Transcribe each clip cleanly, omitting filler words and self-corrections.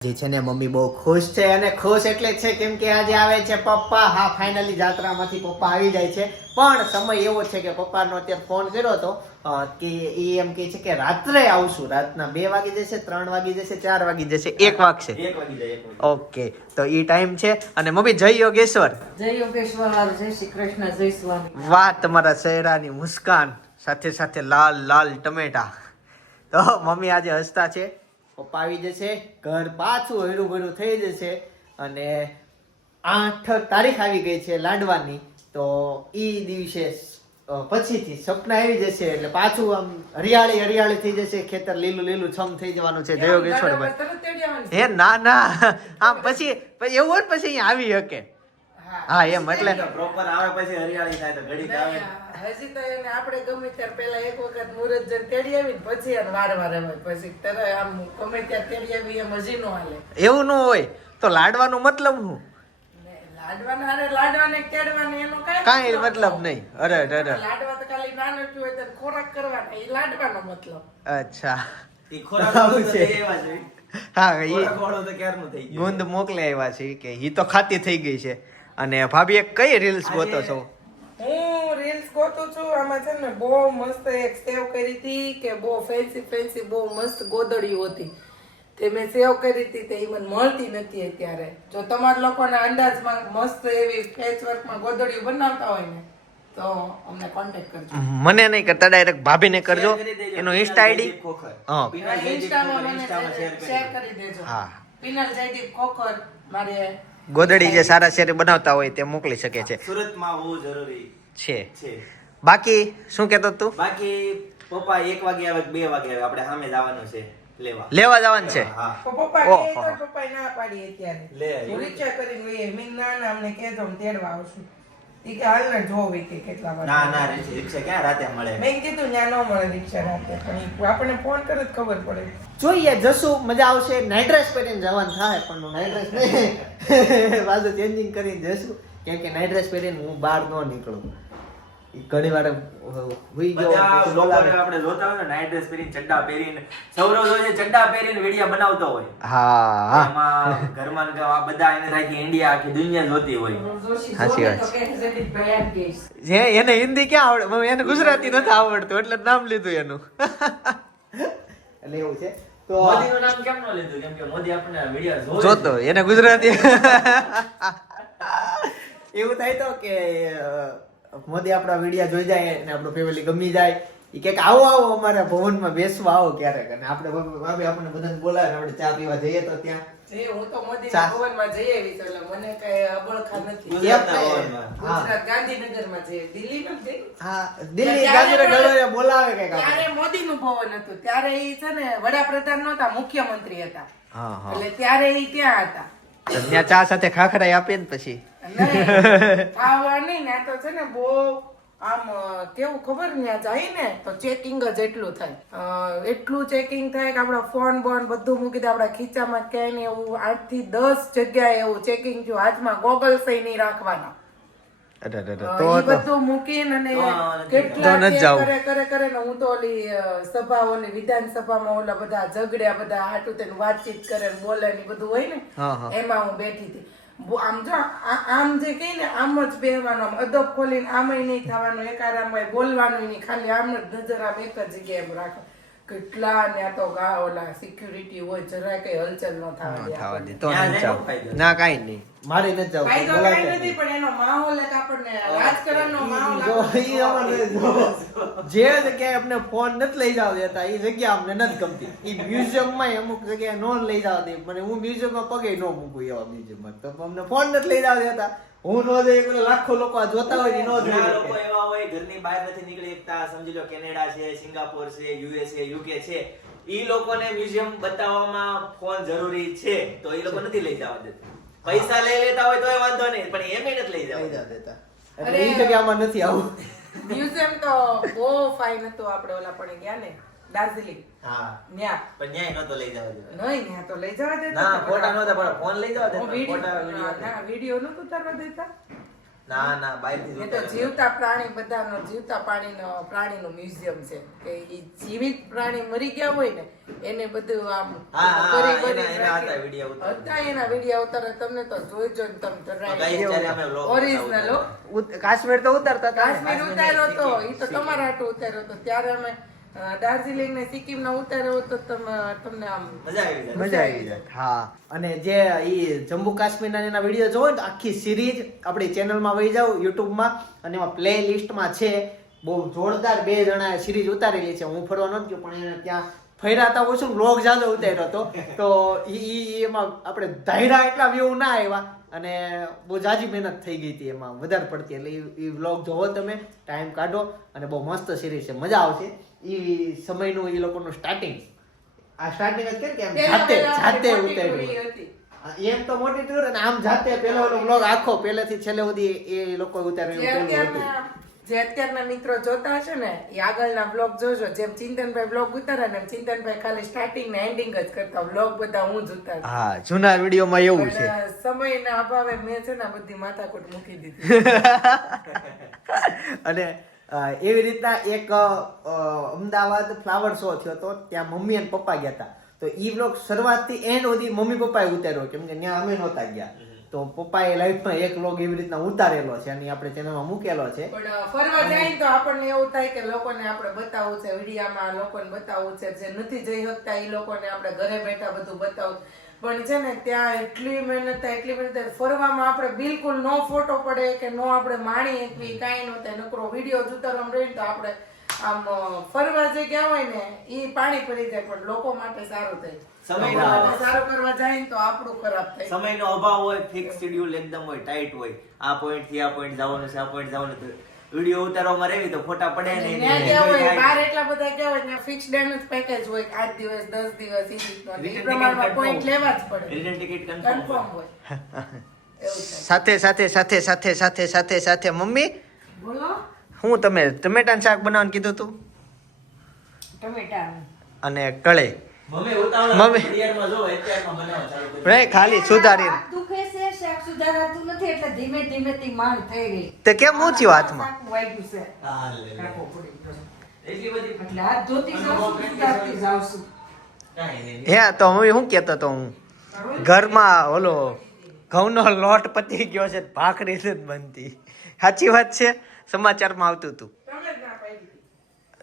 જે છે ને મમ્મી બહુ ખુશ છે અને ખુશ એટલે છે કેમ કે આજે આવે છે પપ્પા. હા, ફાઇનલી જાત્રામાંથી પપ્પા આવી જાય છે. પણ સમય એવો છે કે પપ્પાનો અત્યારે ફોન કર્યો હતો કે એ એમ કહે છે કે રાત્રે આવશું. રાતના 2 વાગી જશે, 3 વાગી જશે, 4 વાગી જશે, 1 વાગશે. 1 વાગી જાય. ઓકે, તો એ ટાઈમ છે. અને મમ્મી જય યોગેશ્વર. જય યોગેશ્વર, જય શ્રી કૃષ્ણ, જય સ્વામી. વાહ, તમારા ચહેરાની મુસ્કાન સાથે સાથે લાલ લાલ ટમેટા. તો મમ્મી આજે હસતા છે. પપ્પા આવી જશે, ઘર પાછું હર્યું ભર્યું થઈ જશે. અને 8 તારીખ આવી ગઈ છે લાડવાની. તો ઈ દિવસે પછીથી સપના આવી જશે એટલે પાછું આમ હરિયાળી હરિયાળી થઈ જશે. ખેતર લીલું લીલું છમ થઈ જવાનું છે. જય યોગેશ્વર ભાઈ. હે ના આમ પછી એવું હોય ને પછી અહીંયા આવી શકે. હા એમ એટલે પ્રોપર આવે પછી હરિયાળી થાય તો ઘડીક આવે. હજી તો એને આપણે ગમે ત્યારે પેલા એક વખત મુહૂર્ત જઈને તેડી આવીને પછી એને વાર આવે પછી તરત આમ ગમે ત્યારે તેડી આવી એમ હજી નો હાલે. એવું ન હોય તો લાડવાનો મતલબ શું? લાડવાને કેડવાને એનો કાંઈ મતલબ નહીં. અરે લાડવા તો ખાલી નાનું હોય તો ખોરાક કરવાનો, એ લાડવાનો મતલબ. અચ્છા, ઈ ખોરાક વાળો તો લઈ આવ્યા છે. હા ખોરાક વાળો તો ક્યારનું થઈ ગયું. ગુંદ મોકલી આવ્યા છે કે ઈ તો ખાતી થઈ ગઈ છે. અને ભાભી એક કઈ રીલ્સ ગોતો છો? હું રીલ્સ ગોતું છું. આમાં છે ને બહુ મસ્ત એક સેવ કરી હતી કે બહુ ફેન્સી બહુ મસ્ત ગોદડીઓ હતી. તે મેં સેવ કરી હતી તે મને મળતી નથી અત્યારે. જો તમારા લોકોના અંદાજમાં મસ્ત એવી પેચવર્કમાં ગોદડીઓ બનાવતા હોય ને તો અમને કોન્ટેક્ટ કરજો. મને નહીં કરતા, ડાયરેક્ટ ભાભીને કરજો. એનો ઇન્સ્ટા આઈડી હા ઇન્સ્ટામાં મને શેર કરી દેજો. હા, પિનલ જયદીપ ખોખર મારે ગોદડી જે સારા શેર બનાવતા હોય તે મોકલી શકે છે. સુરતમાં હોવું જરૂરી છે. છે. બાકી શું કહેતો તું? બાકી પપ્પા 1 વાગે આવે 2 વાગે આવે, આપણે સામે જવાનું છે લેવા જવાનું છે. હા. પપ્પા ઓહો. કે તો પપ્પાએ ના પાડી અત્યારે. લે આવી. હું રિક્ષા કરીને ગઈ. મેં ના અમને કહેજો હું તેડવા આવશું. ઈ કે હાલ ને જોવી કે કેટલા વાગે. ના રિક્ષા ક્યાં રાતે મળે. મેં કીધું ત્યાં ન મળે રિક્ષા રાતે, પણ ઈ આપણને ફોન કરે જ ખબર પડે. જોઈએ જશું, મજા આવશે. નાઇટ ડ્રેસ પહેરીને જવાનું થાય પણ નાઇટ ડ્રેસ નહીં, પાછું ચેન્જિંગ કરીને જશું. કેમ કે નાઇટ ડ્રેસ પહેરીને હું બહાર ન નીકળું. ઘણી વાર હુઈ ગયો બધા લોકોને આપણે જોતા હોય ને નાઇટ ડ્રેસ પહેરીને ચડ્ડા પહેરીને સૌરવ જોઈએ ચડ્ડા પહેરીને વિડિયા બનાવતો હોય. હા એમાં ઘરમાં ને આ બધા એને આખી ઇન્ડિયા આખી દુનિયા જોતી હોય. સાચી વાત તો કે જયદીપ ભાઈ એમ કહીશ. જે એને હિન્દી ક્યાં આવડે? એને ગુજરાતી નથી આવડતું એટલે નામ લીધું એનું. એટલે એવું છે. તો મોદીનું નામ કેમ ન લીધું? કેમ કે મોદી આપણને વિડિયા જોતો એને ગુજરાતી એવું થાય તો કે મોદી આપણા વિડિયા જોઈ જાય અને આપણું ફેમિલી ગમી જાય. એ કે આવો અમારા ભવનમાં બેસવા આવો ક્યારેક. અને આપણે ભાભી આપણને બધાને બોલાવે આપણે ચા પીવા જઈએ તો ત્યાં હું તો મોદીના ભવનમાં જઈ આવી તો એટલે મને કઈ અબળખા નથી. ગુજરાતના ભવનમાં. ગુજરાત ગાંધીનગરમાં જઈ, દિલ્હી નથી. હા, દિલ્હી ગાંધીનગર બોલાવે કઈક આપણે. ત્યારે મોદીનું ભવન હતું. ત્યારે ઈ છે ને વડાપ્રધાન નહોતા, મુખ્યમંત્રી હતા. હા એટલે ત્યારે ઈ ત્યાં હતા. તો ત્યાં ચા સાથે ખાખરા આપે ને પછી ખાવા નહીં ને તો છે ને બહુ આમ કેવું ખબર ત્યાં જાય ને તો ચેકિંગ જ એટલું થાય. એટલું ચેકિંગ થાય કે આપણા ફોન બોન બધું મૂકી દે. આપણા ખીચામાં ક્યાંય ને એવું 8 થી 10 જગ્યાએ એવું ચેકિંગ થયું. હાથમાં ગોગલ્સ નહીં રાખવાના. ઈ બધું મૂકીને અને કેટલા કરે ને હું તો ઓલી સભા ઓલી વિધાનસભામાં ઓલા બધા ઝઘડ્યા બધા હાટું તેનું વાતચીત કરે ને બોલે ને બધું હોય ને એમાં હું બેઠી હતી. આમ જો આમ જે કઈ ને આમ જ બેહવાનું, આમ અદબ ખોલીને આમય નહીં થવાનું, એક આરામભાઈ બોલવાનું નહીં, ખાલી આમ જ નજર આમ એક જ જગ્યાએ એમ રાખો. કેટલા ને આ તો ઓલા સિક્યુરિટી હોય, જરાય કઈ હલચલ ન થવા દે. તો ના કાઈ નહીં, મારે નથી જવું. ફાયદો કાંઈ નથી, પણ એનો માહોલ એક આપણને રાજકારણનો માહોલ જે જગ્યાએ અમને ફોન નથી લઈ જવા દેતા એ જગ્યા અમને નથી ગમતી. એ મ્યુઝિયમમાં અમુક જગ્યાએ નો લઈ જવા દે. મને હું મ્યુઝિયમમાં પગે ન મૂકું એવા મ્યુઝિયમમાં. તો અમને ફોન નથી લઈ જવા દેતા. હું નો જઈ એટલે લાખો લોકો જોતા હોય નો જોઈ લોકો એવા હોય ઘરની બહાર નથી નીકળી શકતા. સમજી લો કેનેડા છે, સિંગાપોર છે, યુએસએ, યુકે છે. ઈ લોકોને મ્યુઝિયમ બતાવવામાં ફોન જરૂરી છે તો ઈ લોકો નથી લઈ જવા દેતા. પૈસા લઈ લેતા હોય તોય વાંધો નહીં, પણ એમ નથી લઈ જવા દેતા. એટલે એ જગ્યામાં નથી આવું. મ્યુઝિયમ તો બહુ ફાઇન હતું. આપણે ઓલા પણ ગયા ને દાર્જિલિંગ, હા ન્યા પણ ન્યાય નતો લઈ જવા દેતા. નહીં ન્યા તો લઈ જવા દેતા. ના ફોટા નહોતા પણ ફોન લઈ જવા દેતા. ફોટા ના વિડિયો નતો ઉતારવા દેતા. ના ના બહારથી એ તો ઉતારેલો. જીવતા પ્રાણી બધાનો જીવતા પ્રાણીનું મ્યુઝિયમ છે કે ઈ જીવિત પ્રાણી મરી ગયા હોય ને એને બધું આમ હા, કરી એના કરી હતા રાખી. વિડીયો ઉતારેલા. હતા એના વિડીયો ઉતારે તમને તો જોઈ જોઈને તમે ગાઈસ, જ્યારે અમે vlog ઓરિજિનલ કાશ્મીર તો ઉતરતા હતા ને. કાશ્મીર ઉતાર્યો તો ઈ તો તમારા હાટુ ઉતાર્યો તો ત્યારે અમે દાર્જિલિંગ ને સિક્કિમ ના ઉતાર્યો તો તમને આમ મજા આવી જાય. મજા આવી જાય. હા, અને જે ઈ જમ્મુ કાશ્મીરના એના વિડીયો જોવો ને તો આખી સિરીઝ આપણી ચેનલમાં વહી જાવ યુટ્યુબમાં, અને એમાં પ્લે લિસ્ટમાં છે. બહુ જોરદાર 2 જણાએ સિરીઝ ઉતારેલી છે. હું ફરવા નહોતો ગયો પણ એને ત્યાં ફર્યા હતા ઓછું વ્લોગ જાજો ઉતાર્યો હતો. તો ઈ એમાં આપણે ધાયરા એટલા વ્યૂ ના આવ્યા અને બહુ જાજી મહેનત થઈ ગઈ હતી એમાં વધારે પડતી. એટલે ઈ વ્લોગ જોવો તમે, ટાઈમ કાઢો, અને બહુ મસ્ત સિરીઝ છે, મજા આવશે. ઈ સમયનું ઈ લોકોનું સ્ટાર્ટિંગ, આ સ્ટાર્ટિંગ જ કે એમ જાતે ઉતાર્યું. એમ તો મોટી ટૂર, અને આમ જાતે પેલો વ્લોગ આખો પહેલેથી છેલ્લે સુધી એ લોકો ઉતારેલું હતું. જે અત્યારના મિત્રો જોતા હશે ને એ આગળના બ્લોગ જોજો. જેમ ચિંતનભાઈ બ્લોગ ઉતારે ને એમ ચિંતનભાઈ ખાલી સ્ટાર્ટિંગ ને એન્ડિંગ જ કરતા. બ્લોગ બધા હું જ ઉતારું. હા, જૂના વિડીયોમાં એવું છે. પણ સમયના અભાવે મેં છે ને બધી માથાકૂટ મૂકી દીધી. અને એવી રીતના એક અમદાવાદ ફ્લાવર શો થયો હતો, ત્યાં મમ્મી અને પપ્પા ગયા હતા. તો ઈ વ્લોગ શરૂઆતથી એન્ડ સુધી મમ્મી પપ્પાએ ઉતાર્યો, કેમ કે ત્યાં અમે નહોતા ગયા. તો પપ્પાએ લાઈફમાં એક વ્લોગ એવી રીતના ઉતારેલો છે અને આપણે ચેનલમાં મૂકેલો છે. પણ ફરવા જાય તો આપણને એવું થાય કે લોકોને આપણે બતાવવું છે, વિડીયામાં લોકોને બતાવવું છે. જે નથી જઈ શકતા એ લોકોને આપણે ઘરે બેઠા બધું બતાવવું. પણ છે ને ત્યાં એટલી મહેનત થાય, ફરવામાં આપણે બિલકુલ નો ફોટો પડે કે નો આપણે માણી એકવી કાંઈ ન થાય. નકરો વિડીયો જ ઉતારવામાં રહીને તો આપણે આમ ફરવા જે ગયા હોય ને એ પાણી પડી જાય, પણ લોકો માટે સારું થાય. સમયનો લોકો માટે સારું કરવા જાય ને તો આપણું ખરાબ થાય. સમયનો અભાવ હોય, ફિક્સ શેડ્યુલ એકદમ હોય, ટાઈટ હોય. આ પોઈન્ટ થી આ પોઈન્ટ જવાનું છે, આ પોઈન્ટ જવાનું છે. વિડીયો ઉતારવામાં રહેવી તો ફોટા પડે ને ત્યાં ગયા હોય બહાર એટલા બધા ગયા હોય ત્યાં ફિક્સ ડે નું પેકેજ હોય, 8 દિવસ 10 દિવસ એ રીતનો. એ પ્રમાણમાં પોઈન્ટ લેવા જ પડે. રિટર્ન ટિકિટ કન્ફર્મ કન્ફર્મ હોય. એવું થાય. સાથે મમ્મી, બોલો. હું તમે ટમેટાનું શાક બનાવવાનું કીધું તું ટમેટાનું અને કળે મમ્મી ઉતાવળ મમ્મી. પિયરમાં જો અત્યારમાં બનાવવા ચાલુ કરી. રે ખાલી સુધારી હાથ દુખે છે, શાક સુધારાતું નથી એટલે ધીમે ધીમે થી માંડ થઈ ગઈ. તે કેમ હું થયું હાથમાં? શાક વાગ્યું છે. હા, લે, લે. કાપો પડી ગયો. એટલી બધી એટલે હાથ ધોતી જાઉં છું, સુધારતી જાઉં છું. કાંઈ નહીં. હે તો મમ્મી શું કહેતો તો હું ઘરમાં ઓલો ઘઉંનો લોટ પતી ગયો છે, ભાખરી નથી બનતી. સાચી વાત છે, સમાચારમાં આવતું હતું. તમે જ ના પાડી.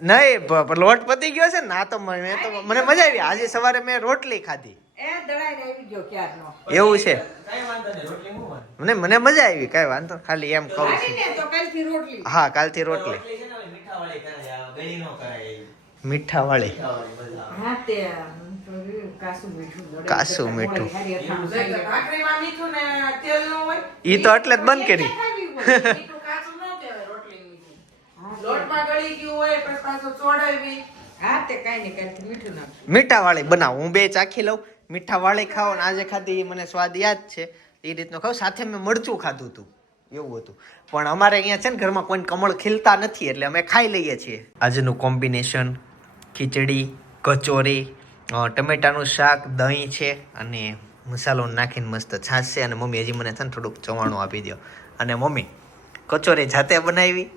નહીં, લોટ પતી ગયો છે ને. ના તો મને મજા આવી. આજે સવારે મેં રોટલી ખાધી. એ દળાઈને આવી ગયો ક્યારનો. એવું છે. કાંઈ વાંધો નહીં, રોટલી હું વાંધો. મને મજા આવી, કઈ વાંધો, ખાલી એમ કહું છું. આવીને તો કાલથી રોટલી. હા, કાલથી રોટલી રોટલી છે ને હવે મીઠાવાળી કરાય, આ ગળી નો કરાય એવી. મીઠાવાળી. મીઠાવાળી મજા આવે. હા તે કાસું મીઠું દળાઈને કાસું કરતા મીઠું. મોળી હારી અથાણું ખાઈ લેવાનું. ભાખરીમાં મીઠું ને તેલ ન હોય. ઈ તો એટલે જ બંધ કરી. ખાવી હોય. મીઠું કાચું ન કહેવાય રોટલી મીઠું. લોટમાં ગળી ગયું હોય પછી પાછું ચોડાવી. હા તે કાંઈ નહીં, કાંઈ મીઠું નાખ. મીઠાવાળી બનાવું, હું 2 ચાખી લઉં. મીઠાવાળી ખાવ ને આજે ખાધી ઈ મને સ્વાદ યાદ છે. એ રીતનું ખાવ. સાથે મેં મરચું ખાધું હતું, એવું હતું. પણ અમારે અહીંયા છે ને ઘરમાં કોઈ કમળ ખીલતા નથી એટલે અમે ખાઈ લઈએ છીએ. આજનું કોમ્બિનેશન ખીચડી, કચોરી, ટમેટાનું શાક, દહીં છે અને મસાલો નાખીને મસ્ત છાશ છે. અને મમ્મી હજી મને છે ને થોડુંક ચવાણું આપી દો. અને મમ્મી કચોરી જાતે બનાવી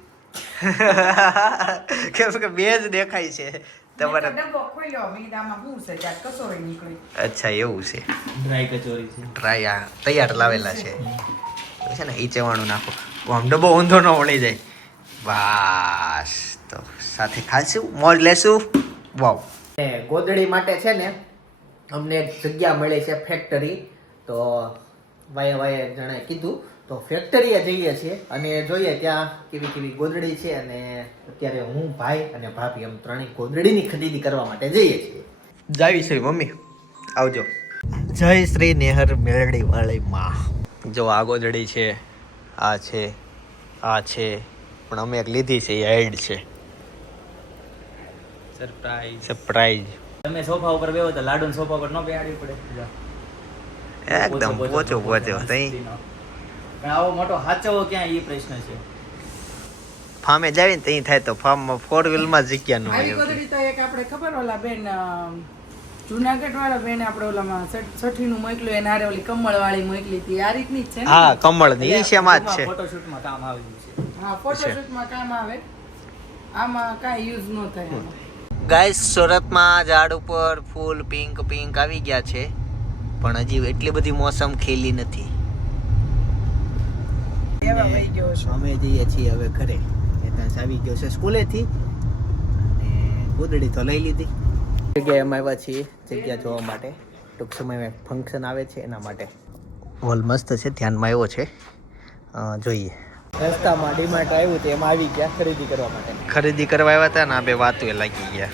કેમ કે 2 જ દેખાય છે તમારે. મેં તો ડબ્બો ખોલ્યો, મીઠામાં શું છે, ત્યાં કચોરી નીકળી. અચ્છા, એવું છે. ડ્રાય કચોરી છે. ડ્રાય તૈયાર લાવેલા છે. તો છે ને ઈ ચવાણું નાખો, આમ ડબ્બો ઊંધો ન વળી જાય. બસ, તો સાથે ખાશું, મોજ લેશું. વાવ. ગોદડી માટે છે ને અમને એક જગ્યા મળી છે, ફેક્ટરી. તો વાye જણાએ કીધું તો ફેક્ટરીએ જઈએ છીએ અને જોઈએ ત્યાં કેવી કેવી ગોદડી છે. અને અત્યારે હું, ભાઈ અને ભાભી એમ 3 ગોદડીની ખરીદી કરવા માટે જઈએ છીએ. જાવી છે મમ્મી, આવજો. જય શ્રી નેહર મેલડી વાળી માં. જો આ ગોદડી છે, આ છે, આ છે, પણ અમે એક લીધી છે, એ હાઈડ છે. સરપ્રાઈઝ. તમે સોફા ઉપર બેહો તો લાડુ સોફા ઉપર ન બેહાડવી પડે. એકદમ પોચો તઈ પણ આવો મોટો હાચવો ક્યાં એ પ્રશ્ન છે. ફાર્મે જાવી ને તઈ થાય તો ફાર્મમાં 4 વ્હીલમાં જગ્યા ન આવી હોય. ગોદડી તો એક આપણે ખબર ઓલા બેન જુનાગઢ વાળા બેન આપણે ઓલામાં છઠ્ઠીનું મોકલ્યું એને આરે ઓલી કમળ વાળી મોકલી હતી આ રીતની જ છે ને હા કમળ ની ઈ શેમાં જ છે ફોટોશૂટમાં કામ આવે છે. હા ફોટોશૂટમાં કામ આવે આમાં કાંઈ યુઝ ન થાય આમાં. ગાઈસ સુરતમાં ઝાડ ઉપર ફૂલ પિંક આવી ગયા છે પણ હજી એટલી બધી મોસમ ખીલી નથી. એવા વહી ગયો છે. અમે જઈએ છીએ હવે ઘરે. ત્યાં આવી ગયો છે સ્કૂલેથી અને ગોદડી તો લઈ લીધી. જગ્યાએ અમે આવ્યા છીએ જગ્યા જોવા માટે. ટૂંક સમયમાં ફંક્શન આવે છે એના માટે. હોલ મસ્ત છે, ધ્યાનમાં આવ્યો છે. જોઈએ રસ્તામાં ડીમાર્ટ આવ્યું તો એમાં આવી ગયા ખરીદી કરવા માટે. ખરીદી કરવા આવ્યા હતા ને આ બે વાતો એ લાગી ગયા.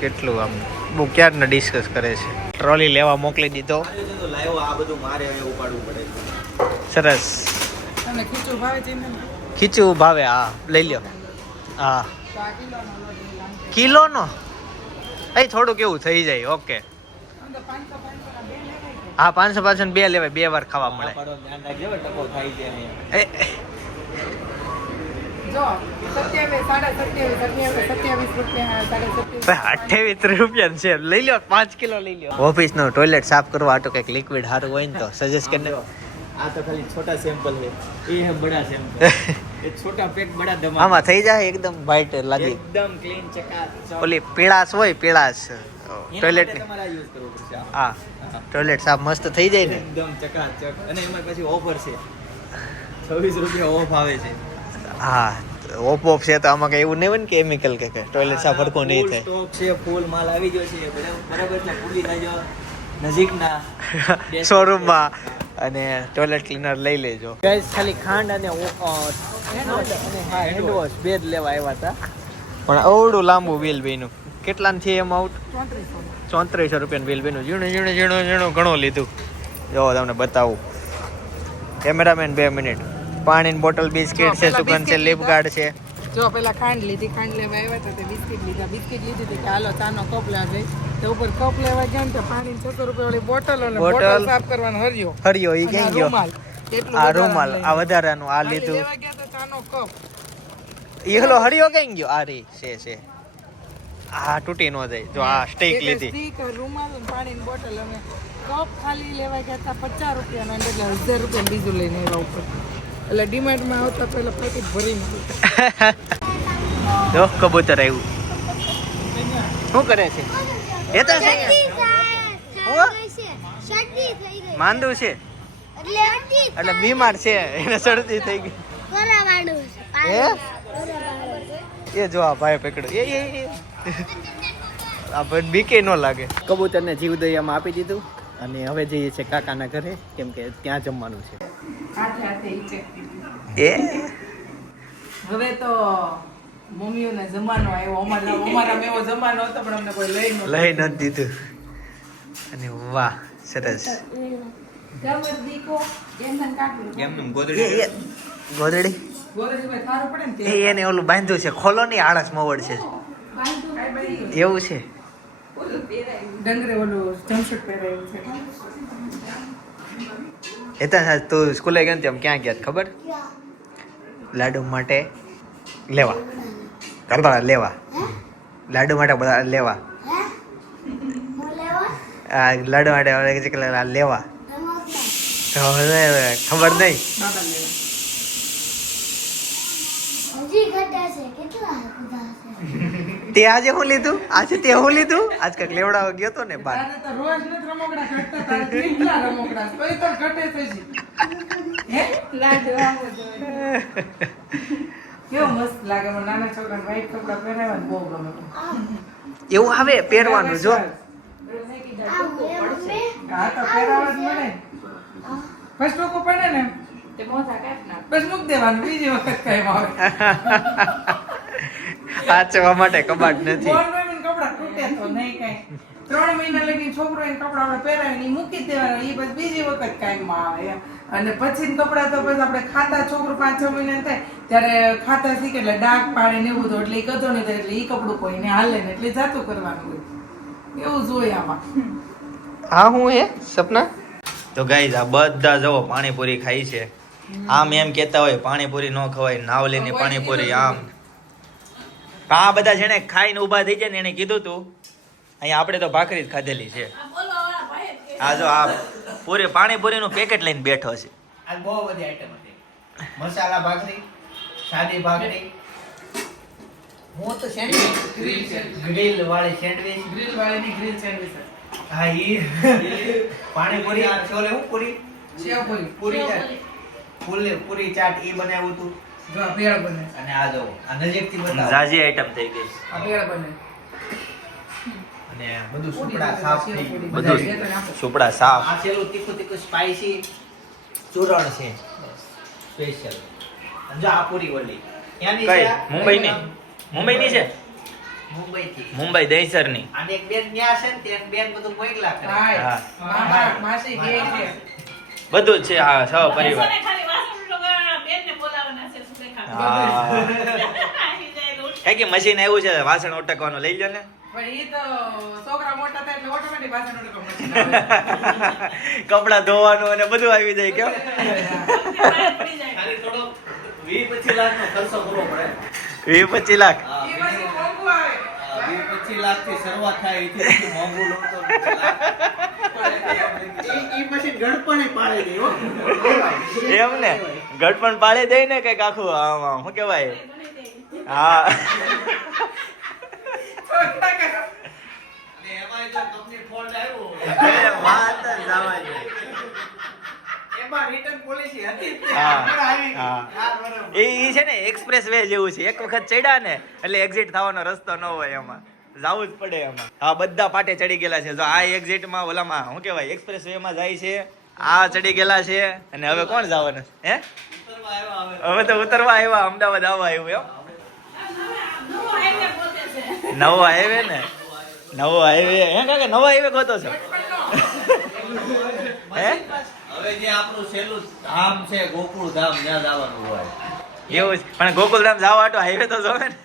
કેટલું આમ બહુ ક્યારના ડિસ્કસ કરે છે. ટ્રોલી લેવા મોકલી દીધો. તો લાવ્યો આ બધું મારે હવે ઉપાડવું પડે છે. સરસ. તમને ખીચું ભાવે છે ને? ખીચું ભાવે. હા લઈ લ્યો. હા તો આ કિલોનો લોટ લઈ લાંબો. કિલોનો એ થોડું કેવું થઈ જાય. ઓકે આમ તો 500 ના બે લેવાય કે? હા 500 બે લેવાય, 2 વાર ખાવા મળે. પાડો ધ્યાન રાખજો હવે ટકો થાય છે અહીંયા. એ જો 27 રૂપિયા 28 રૂપિયા છે. લઈ લ્યો 5 કિલો લઈ લ્યો. ઓફિસ નો ટોયલેટ સાફ કરવા હાટો કઈક લિક્વિડ સારું હોય ને તો સજેસ્ટ કરીને. આ તો ખાલી છોટા સેમ્પલ છે, એ હે બડા સેમ્પલ. એ છોટા પેક બડા ધમાકા. આમાં થઈ જાય એકદમ વ્હાઈટ લાગી. એકદમ ક્લીન ચકાચક. ઓલી પીળાશ હોય પીળાશ એના ટોયલેટ માટે તમારે યુઝ કરવો પડશે આ. હા ટોયલેટ સાફ મસ્ત થઈ જાય ને. એકદમ ચકાચક. અને એમાં પછી ઓફર છે, 26 રૂપિયા ઓફ આવે છે. હા ઓફ છે તો આમાં કઈ એવું નહીં હોય ને કેમિકલ કે ટોયલેટ સાફ હરખું નહીં થાય. સ્ટોક છે, ફૂલ માલ આવી ગયો છે. બરાબર છે, પૂરી થાય નજીકના શોરૂમમાં અને ટોયલેટ ક્લીનર લઈ લેજો. ગાઈસ ખાલી ખાંડ અને હેન્ડવોશ બે જ લેવા આવ્યા હતા પણ અવડું લાંબુ બિલ બેનું. કેટલાનું છે અમાઉન્ટ? 3400 રૂપિયાનું બિલ બેનું. ઝીણું ઘણું લીધું. જો તમને બતાવું. Cameraman 2 minute. પાણીની બોટલ, બિસ્કિટ છે, સુગંધ છે, લિપ ગાર્ડ છે. જો પેલા ખાંડ લીધી, ખાંડ લેવા આવ્યા હતા તે બિસ્કિટ લીધા, બિસ્કિટ લીધી હતી કે હાલો ચાનો કપ લેવા જઈ તો ઉપર કપ લેવા ગયા ને તો પાણી 600 રૂપિયા વાળી બોટલ અને બોટલ સાફ કરવાનો હરિયો હરિયો ઈ ક્યાં ગયો? રૂમાલ. એટલું આ વધારાનું રૂમાલ લઈ. આ વધારાનું આ ખાલી લીધું. લેવા ગયા તો ચાનો કપ ઈ હલો હરિયો ક્યાં ગયો? આ રી છે. આ તૂટી ન જાય. જો આ સ્ટીક લીધી. સ્ટીક, રૂમાલ અને પાણીની બોટલ અને કપ ખાલી લેવા ગયા હતા 50 રૂપિયાનો એટલે 1000 રૂપિયા બીજું લઈને આવ્યા ઉપર. એટલે ડીમાર્ટમાં આવતા પહેલા પેકેટ ભરીને જો કબૂતર આવ્યું. શું કરે છે? એ તો છે માંદું છે એટલે બીમાર છે, એને શરદી થઈ ગઈ. એ જો આ ભાઈ પકડો. એ આ ભાઈ બીકે ન લાગે. કબૂતરને જીવદયામાં આપી દીધું અને હવે જઈએ છે કાકાના ઘરે કેમ કે ત્યાં જમવાનું છે. હાથે હાથે ઈચે. એ હવે તો મમ્મીઓને જમાનો આવ્યો. અમારા એવો જમાનો હતો પણ અમને કોઈ લઈ નથી દીધું. અને વાહ સરસ. એમનું ગોદડી ગોદડી એને ઓલું બાંધ્યું છે. ખોલો ની આળસ મવડ છે એવું છે. ડંગરે ઓલું જમશૂટ પહેરાયું છે. એ તો તું સ્કૂલે ગયો ને તેમ ક્યાં ગયા ખબર? લાડુ માટે લેવા લેવા લાડુ માટે બધા લેવા લાડુ માટે લેવા ખબર નહીં. તે આજે હું લીધું? આજે તે હું લીધું? આજ કઈક લેવડાવવા ગયો તો ને બાર. તારે તો રોજ નથી રમકડા ઘટતા, તારે કેટલા રમકડા કોઈ તો ઘટે છે જ. હે કેવું મસ્ત લાગે. મને નાના છોકરાને વ્હાઈટ કપડા પહેરાવ્યા ને બહુ ગમે. એવું આવે પહેરવાનું. જો હા તો પહેરાવા જ મળે. પછી લોકો પડે ને બસ મૂક દેવાનું, બીજી વખત કઈ આવે. સાચવા માટે કબાટ નથી. 4 મહિના કપડા તૂટે તો નહીં કઈ. 3 મહિના લગી છોકરો એને કપડા આપણે પહેરાવીને મૂકી દેવાના, એ બસ બીજી વખત કાંઈમાં આવે. અને પછી કપડા તો બસ આપણે ખાતા છોકરું 5-6 મહિના થાય ત્યારે ખાતા શીખે એટલે ડાઘ પાડે ને એવું તો એટલે એ કદો નહીં થાય એટલે એ કપડું કોઈને હાલે ને એટલે જાતું કરવાનું હોય. એવું જ હોય આમાં. હા હું હે સપના. તો ગાઈઝ આ બધા જવો પાણીપુરી ખાઈ છે. આમ એમ કેતા હોય પાણીપુરી ન ખવાય, નાવલીની પાણીપુરી આમ. આ બધા જેને ખાઈને ઊભા થઈ જાય ને એને કીધું તું અહીંયા આપણે તો ભાખરી જ ખાધેલી છે. આ જો આ પાણીપુરીનું પેકેટ લઈને બેઠો છે. આ બહુ બધી આઈટમ હતી. મસાલા ભાખરી, સાદી ભાખરી, હું તો સેન્ડવિચ, ગ્રીલ વાળી સેન્ડવિચ, ગ્રીલ વાળીની ગ્રીલ સેન્ડવિચ. હા ઈ પાણીપુરી, આ છોલે હું પૂરી, સેવ પૂરી. પૂરી ચાટ, પૂરી ચાટ ઈ બનાવ્યું હતું. જો આ ભેળ બને. અને આ જો આ નજીકથી બતાવો. ઝાઝી આઈટમ થઈ ગઈ. આ ભેળ બને. અને બધું સુપડા સાફ થઈ ગયું. બધું સુપડા સાફ. આ છેલ્લું તીખું સ્પાઈસી ચૂરણ છે સ્પેશિયલ. જો આ પૂરી ઓલી ત્યાંની કઈ છે આ? મુંબઈની છે મુંબઈથી. મુંબઈ દહીસરની. અને એક બેન ન્યા છે ને તે બેન બધું મોકલા કરે. હા. મામા માસી કે છે. બધું જ છે. હા સહ પરિવાર. કઈ કે મશીન આવ્યું છે વાસણ ઉટકવાનું, લઈ લો ને. પણ ઈ તો છોકરા મોટા થાય એટલે ઓટોમેટિક વાસણ ઉટકો મશીન કપડા ધોવાનું અને બધું આવી જાય કેમ. ખાલી થોડો 20-25 લાખ નો ખર્ચો કરવો પડે. 20-25 લાખ. હા, ઈ મશીન મોંઘું આવે. 20-25 લાખ થી શરૂઆત થાય. એથી મોંઘું લો તો ઈ મશીન ગણપણે પાડે નહીં હો. એમ ને ગઢપણ પાડે દે ને કઈક આખું આમાં શું કેવાય. હા અને એમાંય જો કંપની ફોલ્ટ આવ્યો વાત જ જવા દે. એમાં રિટર્ન પોલિસી હતી જ તે. હા, આગળ આવી ગઈ. હા. આ બરાબર. એ છે ને એક્સપ્રેસ વે જેવું છે. એક વખત ચડ્યા ને એટલે એક્ઝિટ થવાનો રસ્તો ન હોય, એમાં જાવું જ પડે. એમાં હા બધા પાટે ચડી ગયેલા છે. જો આ એક્ઝિટ માં ઓલામાં શું કેવાય એક્સપ્રેસ વે માં જાય છે. આ ચડી ગયેલા છે અને હવે કોણ જવાનું હે? ઉતરવા આવ્યા હવે. હવે તો ઉતરવા આવ્યા, અમદાવાદ આવવા આવ્યું એમ. નવો હાઈવે ને, નવો હાઈવે હે કાકા, નવો હાઈવે ગોતો છો હે? હવે જે આપણું છેલ્લું ધામ છે ગોકુળ ધામ, ત્યાં જવાનું હોય. એવું છે. પણ ગોકુલધામ જવા માટે હાઈવે તો જોવે ને.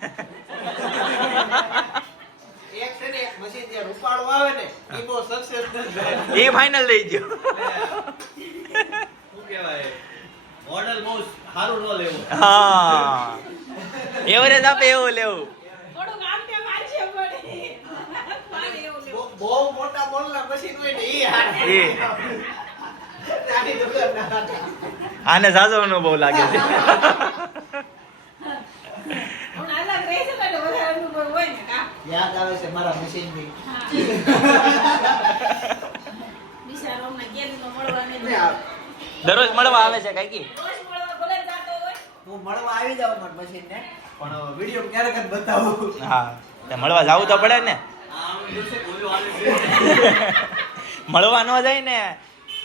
એક છે ને એક મશીન જે રૂપાળું આવે ને ઈ બહુ સક્સેસ નથી. એ ફાઇનલ લઈ ગયો. શું કહેવાય મોડલ બહુ સારું ન લેવું. હા એવરેજ આપે એવું લેવું. બહુ મોટા મોલના મશીન હોય ને ઈ હાથ. એ નાની દુકાનના. આને સાજો અનુભવ લાગે છે. યાદ આવે છે મારા મશીન ની. દરરોજ મળવા આવે છે કઈ હું મળવા આવી જાઉં મારા મશીન ને, પણ વિડિયો ક્યારેક જ બતાવું. હા તે મળવા જવું તો પડે ને. મળવા ન જાય ને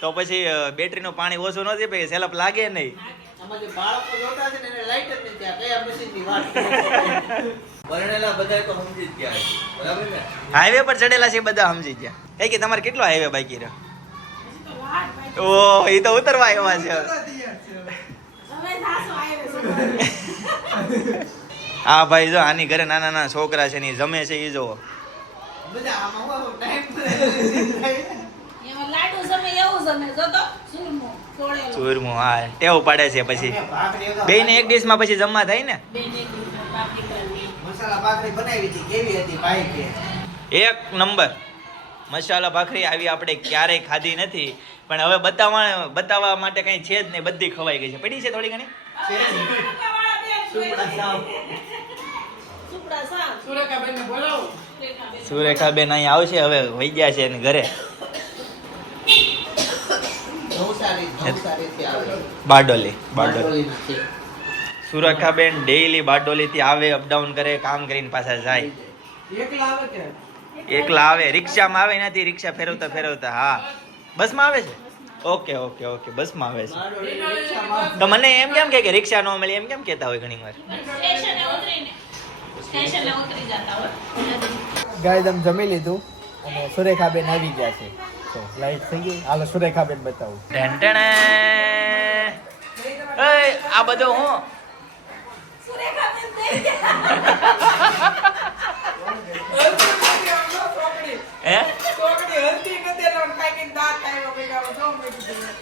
તો પછી બેટરીનું પાણી ઓછું ન થાય પછી સેલપ લાગે નહીં. આમાં જે બાળકો જોતા છે ને એને લાઈટ જ નથી. આ કયા મશીન ની વાત કરો? પરણેલા બધાય તો સમજી જ ગયા છે. બરાબર ને? હાઈવે પર ચડેલા છે એ બધા સમજી ગયા. કઈ કે તમારે કેટલો હાઈવે બાકી રહ્યો? ઓ એ તો ઉતરવા આવ્યા છે. હા ભાઈ જો આની ઘરે નાના નાના છોકરા છે ને ઈ જમે છે એ જોવો. બધા આમાં હું ટાઈમ ચૂરમું હા ટેવ પડે છે પછી બે ને એક ડીશ માં પછી જમવા થાય ને. મસાલા ભાખરી બનાવી હતી, કેવી હતી ભાઈ કે? એક નંબર મસાલા ભાખરી આવી આપણે ક્યારેય ખાધી નથી, પણ હવે બતાવવા માટે કઈ છે જ નહીં, બધી ખવાઈ ગઈ છે. પડી છે થોડી ઘણી. સુપડા સાવ. સુરેખાબેનને બોલાવો. સુરેખાબેન અહીં આવશે હવે, વહી ગયા છે એની ઘરે. નવસારીથી આવે. બારડોલી. બારડોલીના છે. સુરેખાબેન ડેઈલી બારડોલી થી આવે, અપડાઉન કરે, કામ કરીને પાછા જાય. એકલા આવે કે એકલા આવે, રિક્ષામાં આવે નથી, રિક્ષા ફેરવતા ફેરવતા. હા બસમાં આવે છે. ઓકે ઓકે ઓકે બસમાં આવે છે. બારડોલીની રિક્ષામાં. તો મને એમ કેમ કે રિક્ષા ન મળી એમ કેમ કહેતા હોય ઘણી વાર. ગાય દમ જમી લીધું અને સુરેખાબેન આવી ગયા છે. તો લાઈટ થઈ ગઈ. હાલો સુરેખાબેન બતાવું. ઢેંટણે. એ આ બધું હું હે છોકરી હલતી નથી એટલે કાંઈક દાંત આવ્યો ભેગા જો મેં કીધું.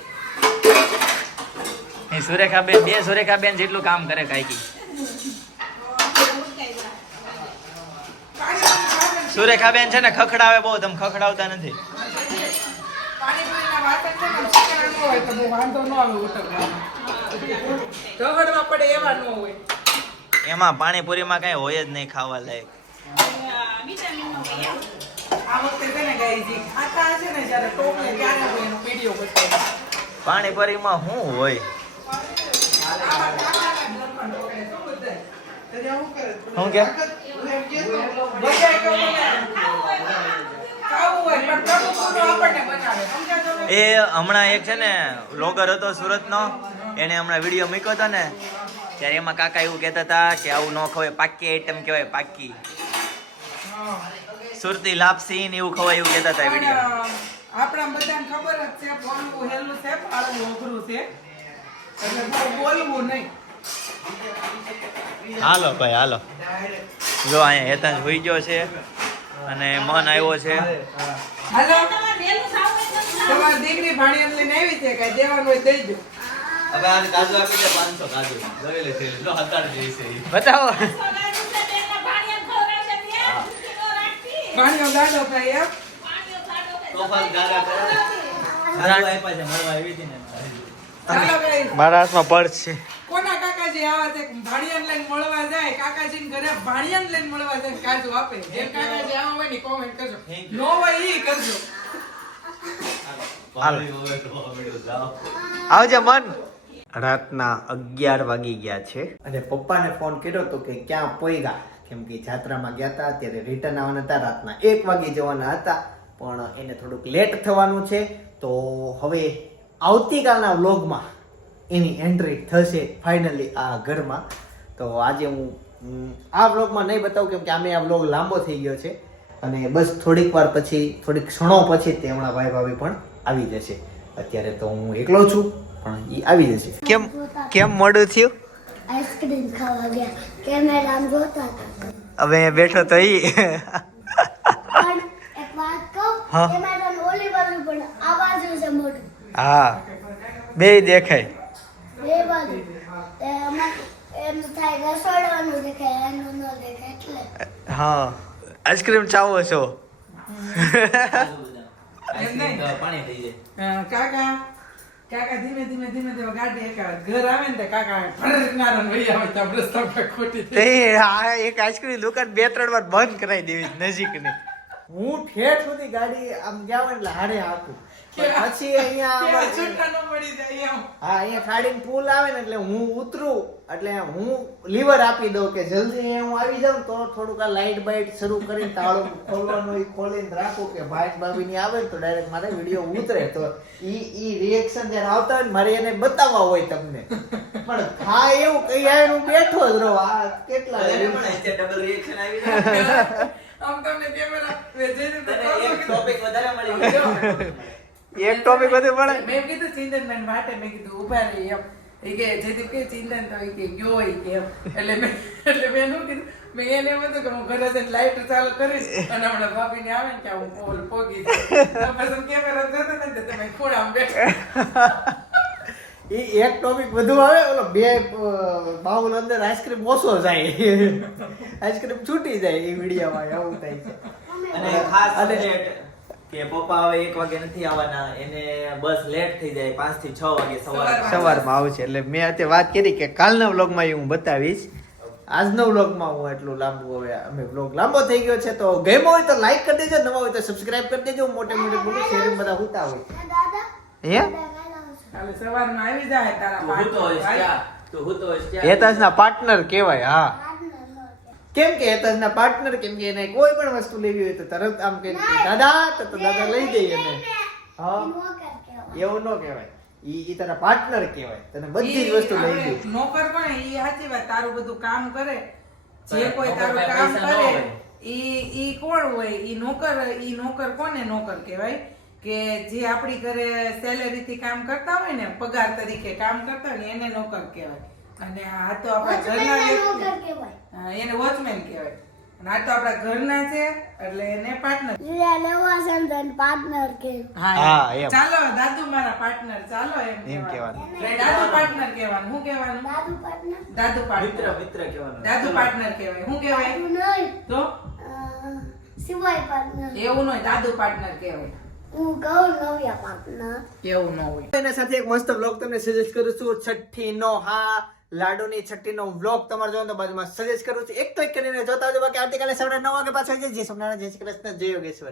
એ સુરેખાબેન બે સુરેખાબેન જેટલું કામ કરે કાંઈકી. સુરેખાબેન છે ને ખખડાવે બહુ, તમે ખખડાવતા નથી. પાણીપુરીના વાસણ છે ને ચીકણા ન હોય તો બહુ વાંધો ન આવે ઉતરવામાં. ઢગડવા પડે એવા ન હોય. એમાં પાણીપુરીમાં કઈ હોય જ નહીં ખાવા લાયક. આ વખતે છે ને ગાઈજી ખાતા હશે ને જ્યારે ટોપલે ત્યારે હું એનો વિડીયો બતાવીશ. પાણીપુરીમાં શું હોય? શું કે એ હમણાં એક છે ને બ્લોગર હતો સુરતનો, એને હમણાં વિડીયો મૂક્યો હતો ને, ત્યારે એમાં કાકા એવું કહેતા હતા કે આવું ન ખવાય, પાકી આઈટમ કહેવાય, પાકી સુરતી લાપસી ને એવું ખવાય, એવું કહેતા હતા વિડીયો. આપણા બધાને ખબર જ છે બોલવું હેલું છે પાળવું અઘરું છે, એટલે બહુ બોલવું નહીં. હાલો ભાઈ હાલો. જો અહીંયા હેતાંશ હોઈ ગયો છે અને મન આવ્યો છે. હાલો તમારી દીકરી ભાણિયાને લઈને આવી છે, કાંઈ દેવાનું હોય દઈ દો. હવે આ કાજુ આપી દે 500 કાજુ. જોઈ લે છે લો હતાર જઈશે. બતાવો. ભાણિયો ગાડો થાય એમ. તોફાન ગાગા કરે. કાજુ આપ્યા છે, મળવા આવી હતી ને. ચાલો ભાઈ, મારા હાથમાં પર્સ છે. કોના કાકાજી આવા છે ભાણિયાને લઈને મળવા જાય, કાકાજીને ઘરે ભાણિયાને લઈને મળવા જાય, કાજુ આપે. જેમ કાકાજી આવા હોય ને કોમેન્ટ કરજો, નો હોય ઈ કરજો. આવજે મન. રાતના 11 વાગી ગયા છે અને પપ્પાને ફોન કર્યો તો કે ક્યાં પોયગા, કેમ કે જાત્રામાં ગયા હતા, ત્યારે રિટર્ન આવવાના હતા, રાતના 1 વાગી જવાના હતા, પણ એને થોડુંક લેટ થવાનું છે. તો હવે આવતીકાલના વ્લોગમાં એની એન્ટ્રી થશે ફાઇનલી આ ઘરમાં. તો આજે હું આ વ્લોગમાં નહીં બતાવું, કેમ કે આમે આ વ્લોગ લાંબો થઈ ગયો છે અને બસ થોડીક વાર પછી, થોડીક ક્ષણો પછી તે હમણાં ભાઈ ભાભી પણ આવી જશે. અત્યારે તો હું એકલો છું, પણ એ આવી જશે. કેમ મોડું થયું? આઈસ્ક્રીમ ખાવા ગયા, કેમેરામાં જોતા હતા. હવે બેઠો તો ઈ પણ એક વાત કહું, હા. કેમેરાનું ઓલી બાજુ પણ આ બાજુ છે મોઢું, હા બે દેખાય. બે બાજુ એમ થાય રસોડવાનું દેખાય, એનું ન દેખાય એટલે. હા આઈસ્ક્રીમ ચાવો છો? પાણી થઈ જાય. કાકા ધીમે ધીમે ગાડી એકાવે, ઘર આવે ને તો કાકા ફરનારા વહી આવે તો આપણે રસ્તા ખોટી થઈ. તે આ એક આઈસ્ક્રીમ દુકાન 2-3 વાર બંધ કરાવી દેવી નજીકની. હું ઠેઠ સુધી ગાડી આમ જાવ એટલે હારે આખું, પછી અહીંયા છૂટા ન પડી જાય એમ. હા અહીંયા ખાડીને પુલ આવે ને એટલે હું ઉતરું, એટલે હું લીવર આપી દઉં કે જલ્દી હું આવી જાઉં, તો થોડુંક આ લાઇટ બાઇટ શરૂ કરીને તાળું ખોલવાનું એ ખોલીને રાખું કે ભાઈ ભાભી ની આવે ને તો ડાયરેક્ટ મારે વિડીયો ઉતરે, તો ઈ રિએક્શન જયારે આવતા હોય ને મારે એને બતાવવા હોય તમને. પણ હા એવું કઈ આવે હું બેઠો જ રહો. આ કેટલા ડબલ રિએક્શન આવી જાય. આમ તમને કેમેરા એક ટોપિક વધારે મળી ગયો. એક ટોપિક બધું પડે. મેં કીધું ચિંતનબેન માટે, મેં કીધું ઉભા રહી એમ. એ કે જેથી કે ચિંતન તો કે ગયો હોય કે એમ. એટલે મેં શું કીધું, મેં એને એમ હતું કે હું ઘરે જઈને લાઈટ ચાલુ કરીશ અને હમણાં ભાભીને આવે ને કે હું પોગી જાય. પછી કેમેરા જોતો ને તો તમે ખોડામાં બેઠા. એ એક ટોપિક વધુ આવે, ઓલો બે બાઉલ અંદર આઈસ્ક્રીમ ઓછો જાય, આઈસ્ક્રીમ છૂટી જાય એ વિડીયોમાં એવું થાય છે. અને ખાસ update કે પપ્પા હવે 1 વાગે નથી આવવાના, એને બસ લેટ થઈ જાય 5 થી 6 વાગે સવારમાં આવશે. એટલે મેં અત્યારે વાત કરી કે કાલના વ્લોગમાં હું બતાવીશ, આજનો વ્લોગમાં હું એટલું લાંબુ, હવે અમે વ્લોગ લાંબો થઈ ગયો છે. તો ગમ્યો હોય તો લાઈક કરી દેજો, નવા હોય તો સબસ્ક્રાઇબ કરી દેજો. મોટે બોલું શેર બધા હોતા હોય દાદા હે કાલે સવારમાં આવી જાય તારા તું હું તો હોઈશ ક્યાં? તું હું તો હોઈશ ક્યાં? હેતાજના પાર્ટનર કહેવાય. હા કેમ કે હેતાજના પાર્ટનર, કેમ કે એને કોઈ પણ વસ્તુ લેવી હોય તો તરત આમ કે દાદા તો દાદા લઈ દે એને. હા એવું ન કહેવાય, ઈ તારા પાર્ટનર કહેવાય, તને બધી જ વસ્તુ લઈ દે. નોકર કોને ઈ સાચી વાત, તારું બધું કામ કરે, જે કોઈ નોકર તારું પાસે કામ પૈસા ન કરે હોય. ઈ કોણ હોય? ઈ નોકર કોને નોકર કહેવાય? કે જે આપણી ઘરે સેલેરી થી કામ કરતા હોય ને, પગાર તરીકે કામ કરતા હોય ને, એને નોકર કહેવાય. અને આ તો આપણા ઘરના વ્યક્તિ, હા, એને વોચમેન કહેવાય. અને આ તો આપણા ઘરના છે એટલે એને પાર્ટનર. પાર્ટનર કે હા, એમ. ચાલો દાદુ મારા પાર્ટનર, ચાલો એમ કહેવાનું. દાદુ પાર્ટનર કહેવાનું. શું કહેવાનું? દાદુ પાર્ટનર દાદુ પાર્ટનર. મિત્ર કહેવાનું. દાદુ પાર્ટનર કહેવાય. શું કહેવાય? નહીં તો સિવાય પાર્ટનર. એવું ન હોય, દાદુ પાર્ટનર કહેવાય. હું કહું નવ્યા પાર્ટનર. એવું ન હોય. એના સાથે એક મસ્ત વ્લોગ તમને સજેસ્ટ કરું છું. છઠ્ઠીનો લાડુની છઠ્ઠીનો વ્લોગ તમારે જોવાનો તો બાજુમાં સજેસ્ટ કરું છું. એક ક્લિક કરીને જોતા આવજો. બાકી આવતીકાલે સવારે 9 વાગે પાછા જય સોમનાથ, જય શ્રી કૃષ્ણ, જય યોગેશ્વર.